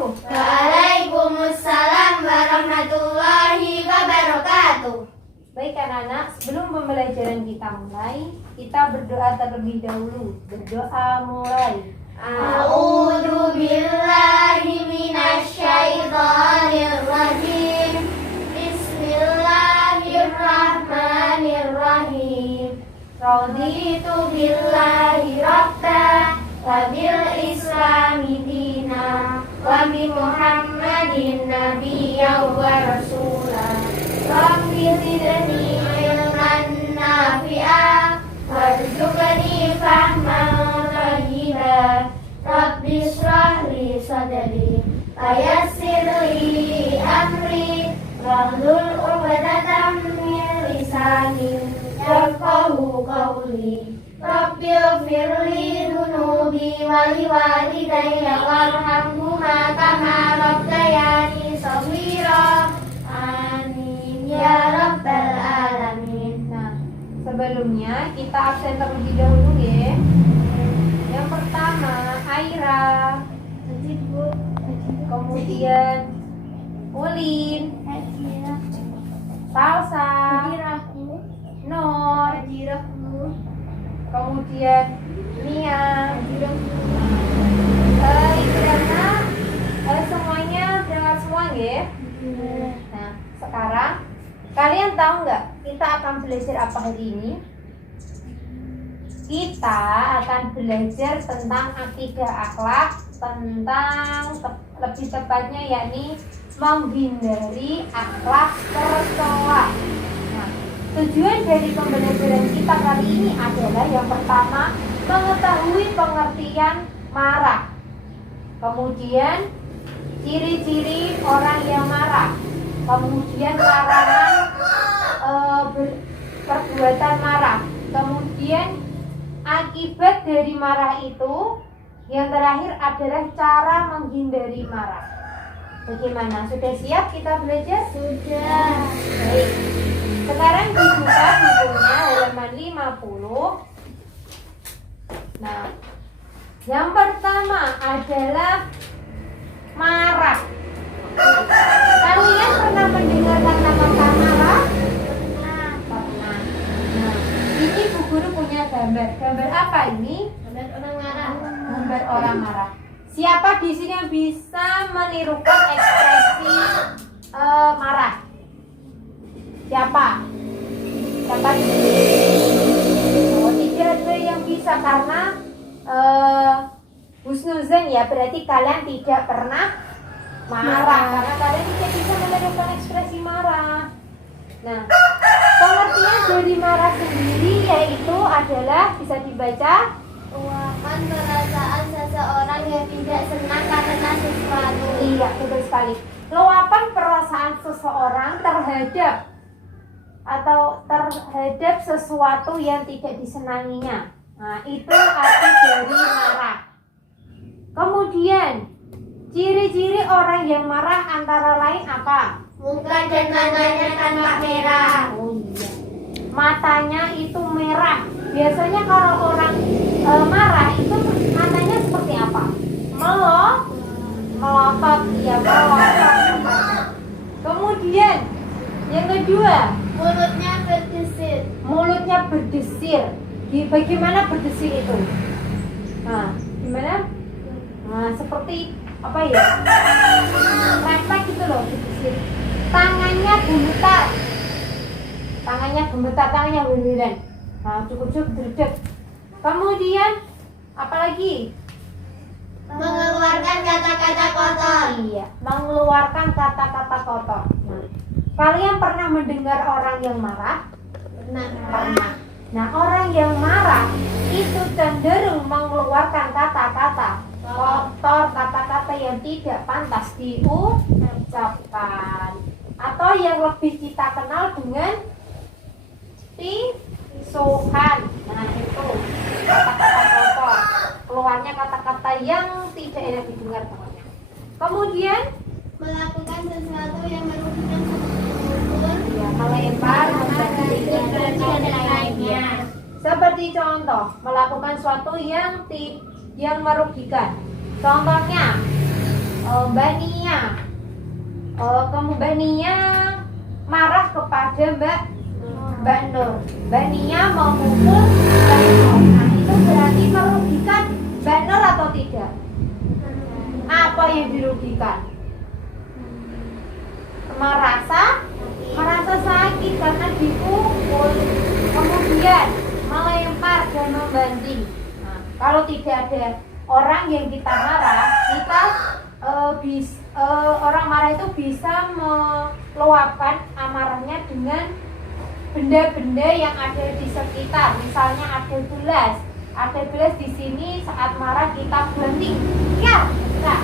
wabarakatuh. Waalaikumsalam warahmatullahi wabarakatuh. Baik anak-anak, sebelum pembelajaran kita mulai, kita berdoa terlebih dahulu. Berdoa mulai. A'udzu billahi minasyaitonir rajim. Bismillahirrahmanirrahim. Raditu billahi rabba wa bil islami dina wa bi Muhammadin nabiyyan wa rasulah. Rabbi zidni ilman nafi'a warzuqni fahman thayyiban. Rabbi shrah li sadri wa yassir li amri wahlul 'uqdatam min lisani yafqahu qawli. Rabbi ighfirli dhunubi wa liwalidayya warhamhuma kama rabbayani shaghira. Amin ya rabbal alamin. Nah, sebelumnya kita absen terlebih dahulu ya. Yang pertama, Aira. Kemudian Ulin, Salsa, Nur, kemudian Nia. Karena semuanya dengar semua ya. Nah, sekarang kalian tahu nggak kita akan belajar apa hari ini? Kita akan belajar tentang akidah akhlak, tentang lebih tepatnya yakni menghindari akhlak tercela. Nah, tujuan dari pembelajaran kita kali ini adalah yang pertama, mengetahui pengertian marah. Kemudian ciri-ciri orang yang marah. Kemudian larangan perbuatan marah. Kemudian akibat dari marah itu. Yang terakhir adalah cara menghindari marah. Bagaimana? Sudah siap kita belajar? Sudah. Baik. Sekarang dibuka bukunya halaman 50. Nah, yang pertama adalah marah. Kalian pernah mendengar kata-kata marah? Pernah. Nah, ini Bu Guru punya gambar. Gambar apa ini? Gambar orang marah. Gambar orang marah. Siapa di sini yang bisa menirukan ekspresi marah? Siapa? Siapa di sini? Oh, tidak ada yang bisa karena husnuzon ya, berarti kalian tidak pernah marah karena kalian tidak bisa menirukan ekspresi marah. Nah, pengertian dari marah sendiri yaitu adalah bisa dibaca Meluapkan perasaan seseorang yang tidak senang karena sesuatu. Iya, betul sekali. Luapan perasaan seseorang terhadap sesuatu yang tidak disenanginya. Nah, itu arti dari marah. Kemudian, ciri-ciri orang yang marah antara lain apa? Muka dan matanya tampak merah. Oh iya. Matanya itu merah. Biasanya kalau orang marah itu matanya seperti apa? Melotot, ya melotot. Kemudian yang kedua, Mulutnya berdesir. mulutnya berdesir. Bagaimana berdesir itu? Nah, gimana? Nah, seperti apa ya? Refleks gitu loh, berdesir. Tangannya gemetar. Tangannya berlilan. Nah, cukup derdek. Kemudian apalagi? Mengeluarkan kata-kata kotor. Iya, mengeluarkan kata-kata kotor. Nah, kalian pernah mendengar orang yang marah? Pernah. Nah, orang yang marah itu cenderung mengeluarkan kata-kata kotor, kata-kata yang tidak pantas diucapkan, atau yang lebih kita kenal dengan pisuhan. Nah, itu kata-kata kotor, keluarnya kata-kata yang tidak enak didengar pokoknya. Kemudian Melakukan sesuatu yang merugikan seseorang. ya, melempar, membandingkan dan lainnya. Seperti contoh, melakukan sesuatu yang merugikan. Contohnya, Mbak Nia. Mbak Nia marah kepada Mbak Nur. Mbak Nia memukul Mbak Nur. Nah, itu berarti merugikan Mbak Nur atau tidak? Apa yang dirugikan? Merasa sakit karena dipukul, kemudian melempar dan membanting. Nah, kalau tidak ada orang yang kita marah, kita orang marah itu bisa meluapkan amarahnya dengan benda-benda yang ada di sekitar. Misalnya ada gelas di sini, saat marah kita banting, ya. Nah,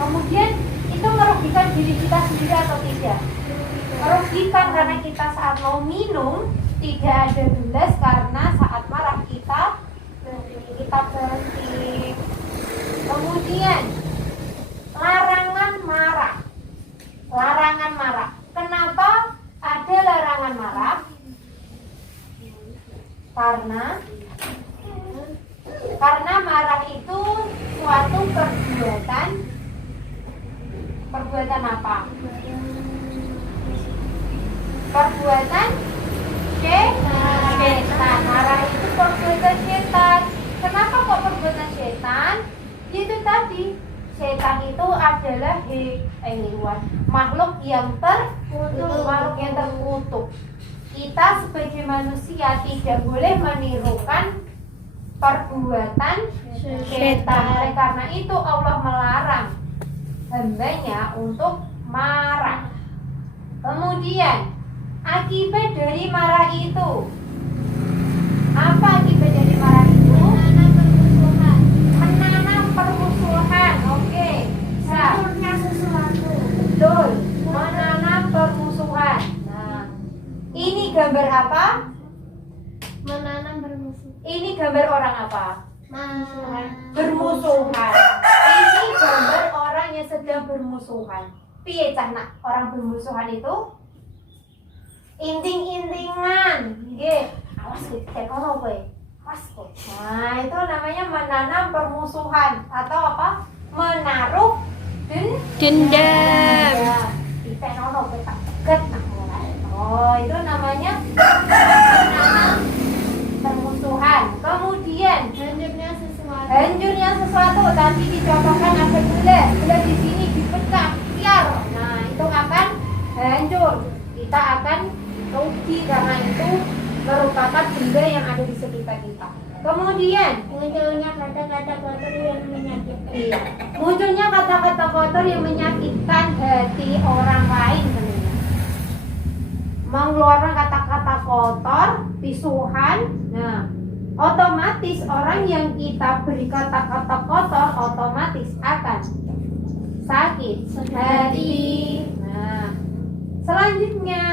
kemudian itu merugikan diri kita sendiri atau tidak? Merugikan, karena kita saat mau minum tidak ada gelas karena saat marah kita banting. Kemudian larangan marah. Kenapa ada larangan marah? Karena marah itu suatu perbuatan apa? Perbuatan setan. Marah itu perbuatan setan. Kenapa kok perbuatan setan? Itu tadi, setan itu adalah hewan, makhluk yang terkutuk. Kita sebagai manusia tidak boleh menirukan perbuatan setan. Oleh karena itu Allah melarang hambanya untuk marah. Kemudian akibat dari marah itu, apa akibat dari marah itu? Menanam permusuhan. Oke. Hancurnya sesuatu. Betul. Menanam permusuhan. Nah, ini gambar apa? Menanam bermusuh. Ini gambar orang apa? Bermusuhan. Ini gambar orang yang sedang bermusuhan. Piye cah nak orang bermusuhan itu? Inting-intingan. Nggih. Awas kowe, kono kowe. Awas kowe. Nah, itu namanya menanam permusuhan atau apa? Menaruh dendam. Ya, kita nono kowe tak teget nak mulai. Oh, itu namanya menanam permusuhan. Kemudian hancurnya sesuatu, tapi dicontohkan ada gelas di sini dipecah, biar. Nah, itu akan hancur. Kita akan rugi karena itu merupakan benda yang ada di sekitar kita. Kemudian munculnya kata-kata kotor yang menyakitkan. Iya, munculnya kata-kata kotor yang menyakitkan hati orang lain tentunya. Mengeluarkan kata-kata kotor, pisuhan. Nah, otomatis orang yang kita beri kata-kata kotor otomatis akan sakit hati. Nah, selanjutnya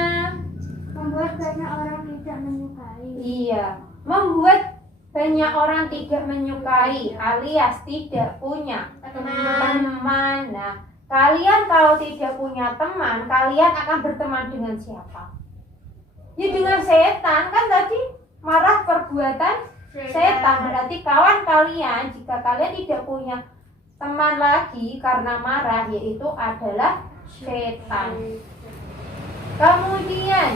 Membuat banyak orang tidak menyukai. iya, membuat banyak orang tidak menyukai alias tidak punya teman. Nah, kalian kalau tidak punya teman, kalian akan berteman dengan siapa? Ya dengan setan. Kan tadi marah perbuatan setan. Berarti kawan kalian, jika kalian tidak punya teman lagi karena marah, yaitu adalah setan. Kemudian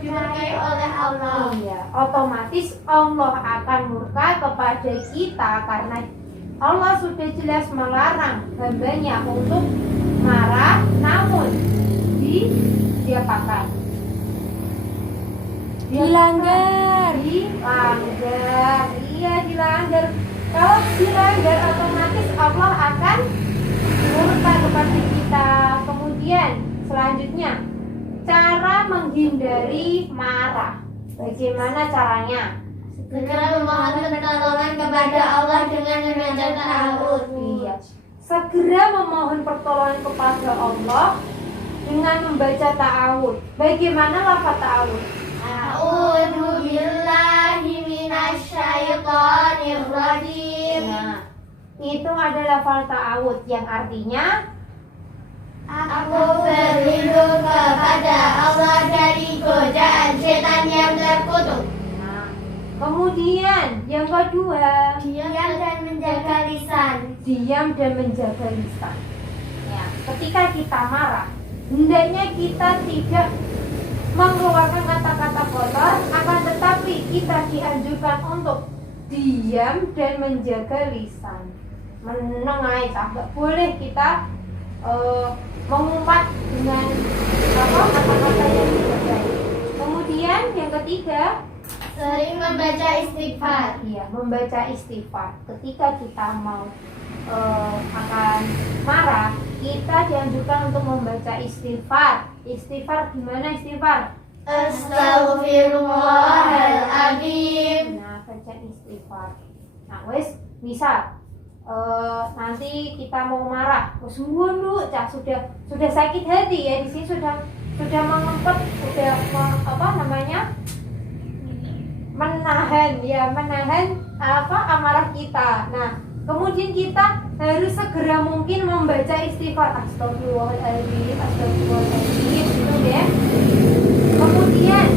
Dimurkai oleh Allah. iya, otomatis Allah akan murka kepada kita karena Allah sudah jelas melarang hambanya untuk marah, namun diapakan? Dilanggar. Iya, dilanggar. Kalau dilanggar otomatis Allah akan murka kepada kita. Kemudian selanjutnya, cara menghindari marah. Bagaimana caranya? Segera memohon pertolongan kepada Allah dengan membaca ta'awudz. Iya. Segera memohon pertolongan kepada Allah dengan membaca ta'awudz. Bagaimana lafaz ta'awudz? A'udzu billahi minasyaitonir rajim. Nah, itu adalah lafaz ta'awudz yang artinya Aku berlindung kepada Allah dari godaan setan yang terkutuk. Nah, kemudian yang kedua, Diam dan menjaga lisan. diam dan menjaga lisan. ketika kita marah, hendaknya kita tidak mengeluarkan kata-kata kotor, akan tetapi kita dianjurkan untuk diam dan menjaga lisan. Menengai, tak boleh kita mengumpat dengan kata-kata yang tidak baik. Kemudian yang ketiga, Sering membaca istighfar. iya, membaca istighfar. Ketika kita mau akan marah, kita dianjurkan untuk membaca istighfar. Istighfar gimana istighfar? Astaghfirullahaladzim. Nah, baca istighfar. Nah, wes, misal nanti kita mau marah, wes dulu, sudah sakit hati ya, di sini sudah mengempet, sudah menahan amarah kita. Nah, kemudian kita harus segera mungkin membaca istighfar. Astagfirullahaladzim, astagfirullahaladzim, gitu ya. Kemudian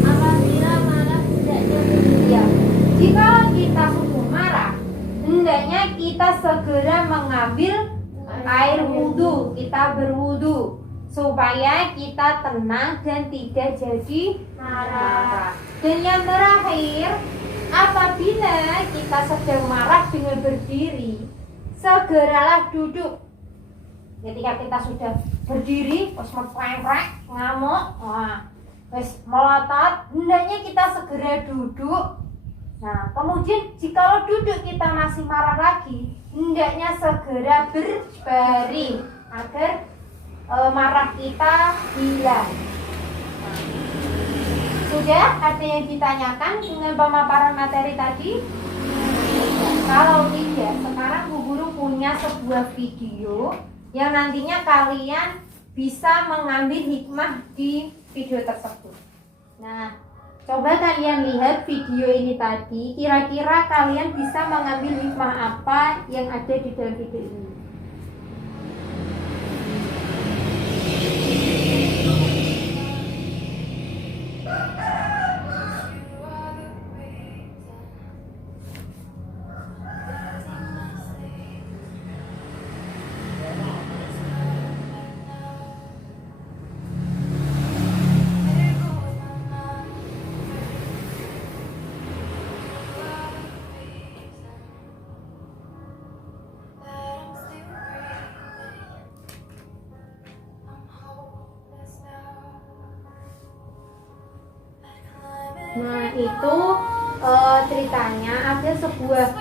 Apabila marah hendaknya ya, jika kita sudah marah, hendaknya kita segera mengambil air wudhu, kita berwudhu supaya kita tenang dan tidak jadi marah. Dan yang terakhir, apabila kita sedang marah dengan berdiri, segeralah duduk. Ketika kita sudah berdiri, pas mepeng-peng, ngamuk, wes melotot, hendaknya kita segera duduk. Nah, kemudian jikalau duduk kita masih marah lagi, hendaknya segera berbaring agar marah kita hilang. Sudah ada yang ditanyakan dengan pemaparan materi tadi? Kalau tidak, sekarang Bu Guru punya sebuah video yang nantinya kalian bisa mengambil hikmah di video tersebut. Nah, coba kalian lihat video ini tadi, kira-kira kalian bisa mengambil hikmah apa yang ada di dalam video ini. Nah, itu ceritanya ada sebuah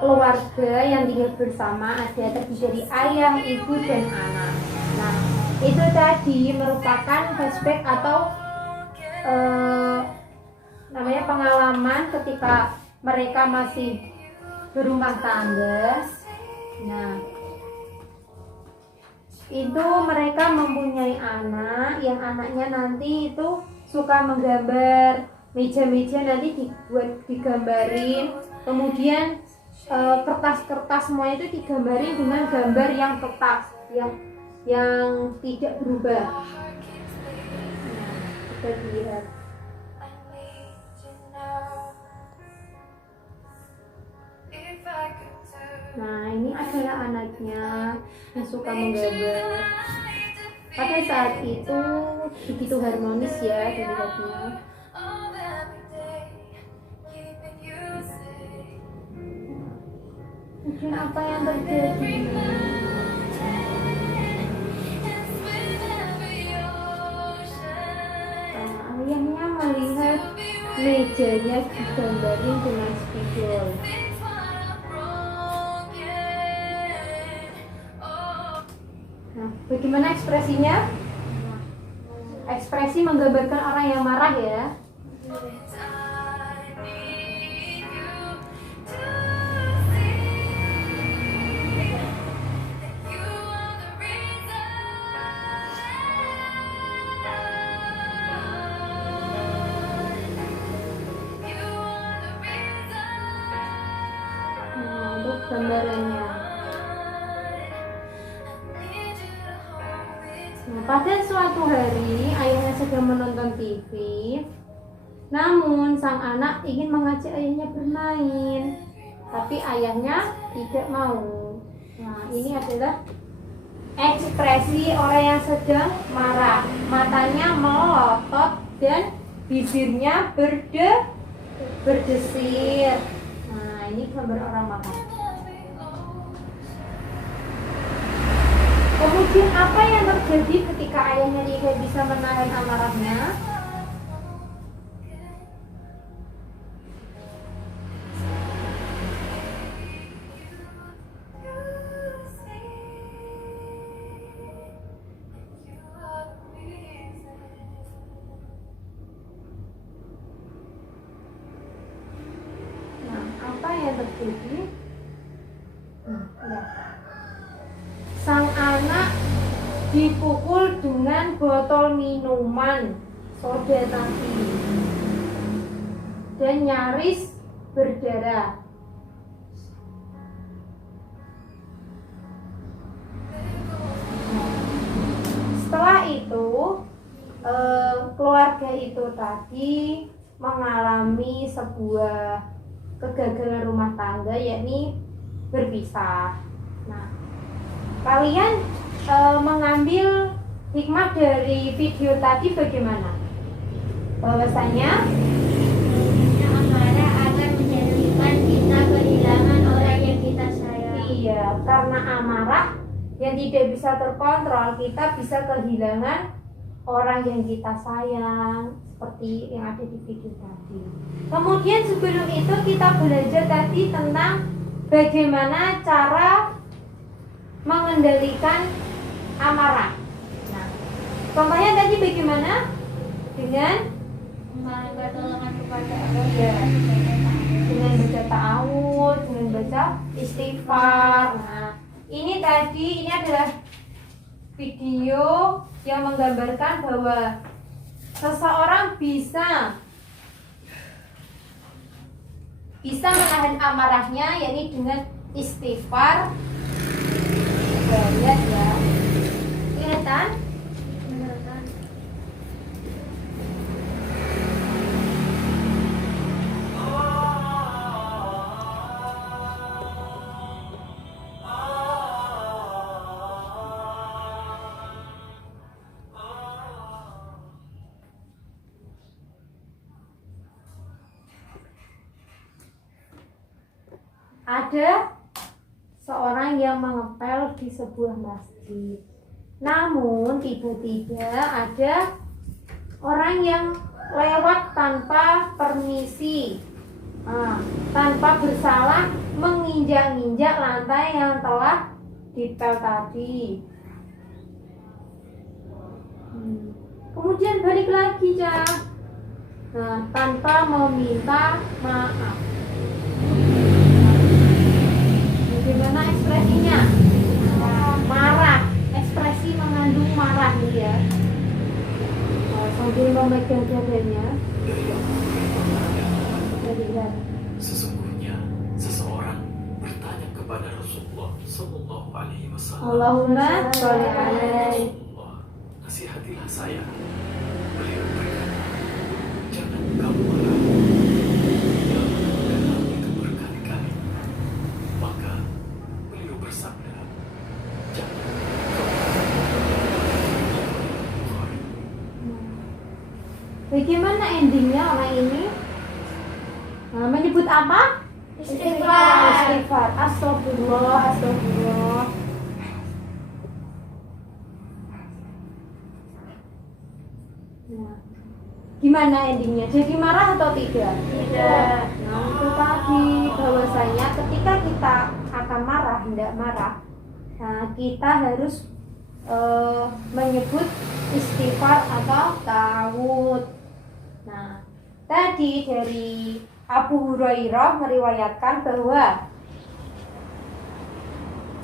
keluarga yang tinggal bersama, ada terdiri dari ayah, ibu, dan anak. Nah, itu tadi merupakan flashback atau namanya pengalaman ketika mereka masih berumah tangga. Nah, itu mereka mempunyai anak, yang anaknya nanti itu suka menggambar, meja-meja nanti digambarin, kemudian kertas-kertas semua itu digambarin dengan gambar yang tetap, yang tidak berubah. Nah, kita lihat. Nah, ini adalah anaknya yang suka menggambar. Pada saat itu begitu harmonis ya dilihatnya. Mungkin apa yang terjadi? Ayahnya melihat mejanya digambarin dengan spidol. Nah, bagaimana ekspresinya? Ekspresi menggambarkan orang yang marah ya. Nah, untuk gambarannya. Nah, pada suatu hari ayahnya sedang menonton TV, namun sang anak ingin mengajak ayahnya bermain, tapi ayahnya tidak mau. Nah, ini adalah ekspresi orang yang sedang marah. Matanya melotot dan bibirnya berdesir. Nah, ini gambar orang marah. Kemudian apa yang terjadi ketika ayahnya tidak bisa menahan amarahnya? Nah, apa yang terjadi? Ya. Sang anak dipukul dengan botol minuman soda tadi dan nyaris berdarah. Setelah itu keluarga itu tadi mengalami sebuah kegagalan rumah tangga, yakni berpisah. Nah, kalian mengambil hikmah dari video tadi bagaimana? Bahwasanya Amarah akan menjadikan kita kehilangan orang yang kita sayang. iya, karena amarah yang tidak bisa terkontrol, kita bisa kehilangan orang yang kita sayang, seperti yang ada di video tadi. Kemudian sebelum itu kita belajar tadi tentang bagaimana cara mengendalikan amarah. Nah, contohnya tadi bagaimana? Dengan Meminta pertolongan kepada Allah. ya, dengan baca ta'awud, dengan baca istighfar. Nah, ini adalah video yang menggambarkan bahwa seseorang bisa menahan amarahnya, yakni dengan istighfar. Lihat ya, kelihatan? Ada seorang yang mengepel di sebuah masjid. Namun tiba-tiba ada orang yang lewat tanpa permisi, tanpa bersalah, menginjak-injak lantai yang telah dipel tadi. Kemudian balik lagi ya, tanpa meminta maaf. Bagaimana ekspresinya? Marah. Ekspresi mengandung marah nih ya. Sambil memegang dadanya. Lihat. Sesungguhnya seseorang bertanya kepada Rasulullah Sallallahu Alaihi Wasallam, Allahumma sholli alaihi. Rasulullah, nasihatilah saya. Beliau berkata, jangan kamu marah. Ia mengulang itu berkali-kali. Maka beliau bersabda, jangan kamu marah. Bagaimana endingnya orang ini? Menyebut apa? Istighfar. Astagfirullah, astagfirullah. Nah, gimana endingnya? Jadi marah atau tidak? Tidak. Nah, itu tadi bahwasanya ketika kita akan marah, hendak marah, nah, kita harus menyebut istighfar atau ta'awud. Nah, tadi dari Abu Hurairah meriwayatkan bahwa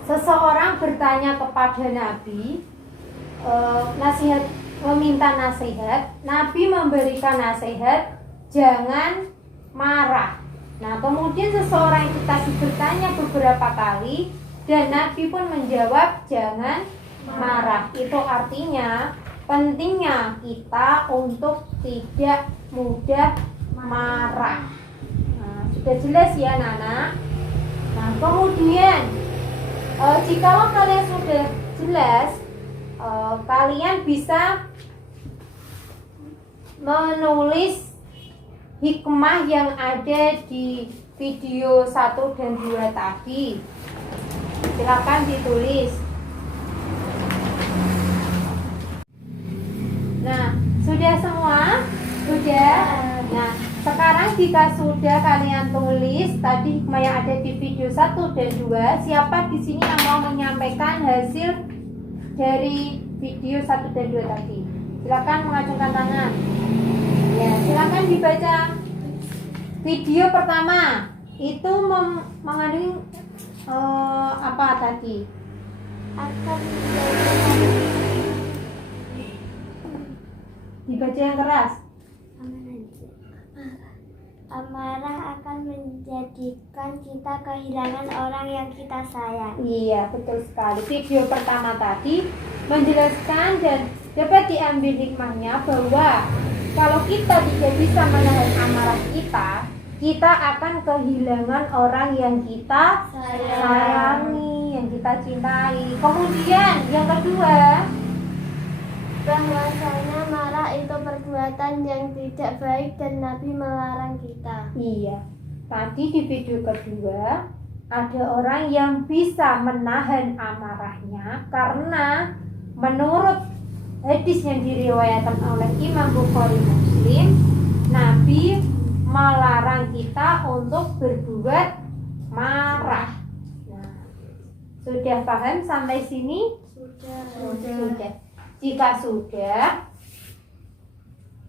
seseorang bertanya kepada Nabi, meminta nasihat. Nabi memberikan nasihat, jangan marah. Nah, kemudian seseorang kita bertanya beberapa kali dan Nabi pun menjawab jangan marah. Itu artinya pentingnya kita untuk tidak mudah marah. Nah, sudah jelas ya, Nana. Nah, kemudian jikalau kalian sudah jelas, kalian bisa menulis hikmah yang ada di video 1 dan 2 tadi. Silakan ditulis. Nah, sudah semua? Sudah? Nah, sekarang jika sudah kalian tulis tadi hikmah yang ada di video 1 dan 2, siapa di sini yang mau menyampaikan hasil dari video 1 dan 2 tadi? Silakan mengacungkan tangan. Ya, silakan dibaca. Video pertama itu mengandung apa tadi? Akan Dibaca yang keras. amarah akan menjadikan kita kehilangan orang yang kita sayang. Iya, betul sekali. Video pertama tadi menjelaskan dan dapat diambil hikmahnya bahwa kalau kita tidak bisa menahan amarah kita akan kehilangan orang yang kita sayangi, yang kita cintai. Kemudian yang kedua, Bahwasanya marah itu perbuatan yang tidak baik dan Nabi melarang kita. iya, tadi di video kedua ada orang yang bisa menahan amarahnya karena menurut hadis yang diriwayatkan oleh Imam Bukhari Muslim, Nabi melarang kita untuk berbuat marah. Nah, sudah paham sampai sini? Sudah. Jika sudah,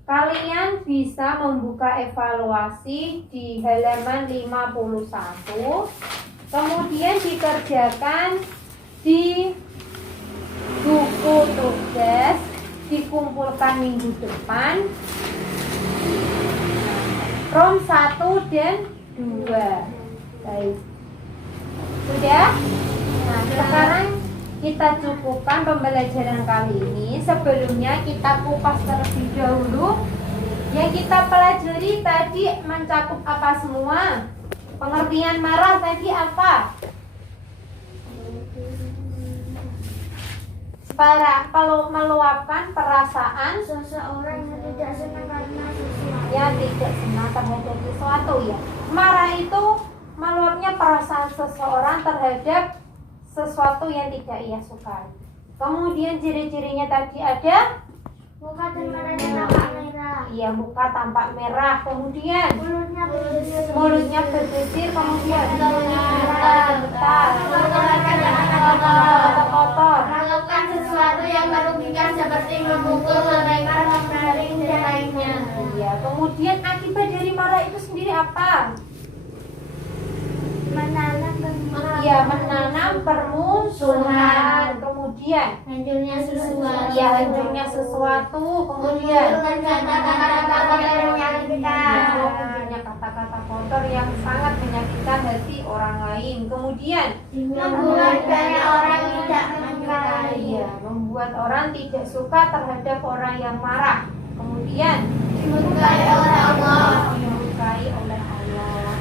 kalian bisa membuka evaluasi di halaman 51, kemudian dikerjakan di buku tugas, dikumpulkan minggu depan Rom 1 dan 2. Baik. Sudah? Nah, sekarang kita cukupkan pembelajaran kali ini. Sebelumnya kita kupas terlebih dahulu. Yang kita pelajari tadi mencakup apa semua? Pengertian marah tadi apa? Kalau meluapkan perasaan Seseorang yang tidak senang karena sesuatu. ya tidak senang terhadap sesuatu ya. Marah itu meluapnya perasaan seseorang terhadap sesuatu yang tidak ia sukai. Kemudian ciri-cirinya tadi ada Muka dan matanya tampak merah. iya, muka tampak merah, kemudian Mulutnya berdesir, kemudian getar. kata kotor. Melakukan sesuatu yang merugikan seperti memukul, melempar, membaling, dan lainnya. Iya, kemudian akibat dari marah itu sendiri apa? Menanam permusuhan. Kemudian Hancurnya sesuatu. ya hancurnya sesuatu. Kemudian Kata-kata kotor yang menyakitkan. munculnya kata-kata kotor yang sangat menyakitkan hati orang lain. Kemudian Membuat banyak orang tidak menyukai. iya, membuat orang tidak suka terhadap orang yang marah. Kemudian Dimurkai oleh Allah. dimurkai oleh Allah.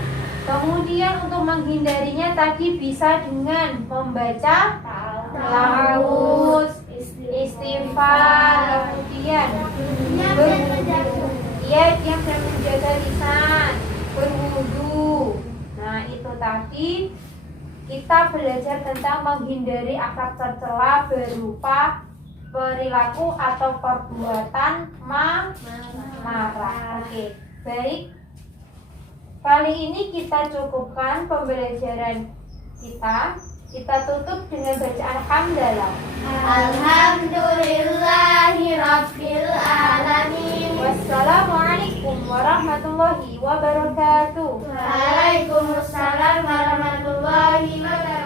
Kemudian untuk menghindarinya tadi bisa dengan membaca taus, istighfar, kemudian diam dan menjaga lisan, berwudu. Nah, itu tadi kita belajar tentang menghindari akhlak tercela berupa perilaku atau perbuatan marah. Oke, baik. Kali ini kita cukupkan pembelajaran kita. Kita tutup dengan bacaan hamdalah. Alhamdulillahi Rabbil Alamin. Wassalamualaikum warahmatullahi wabarakatuh. Waalaikumsalam warahmatullahi wabarakatuh.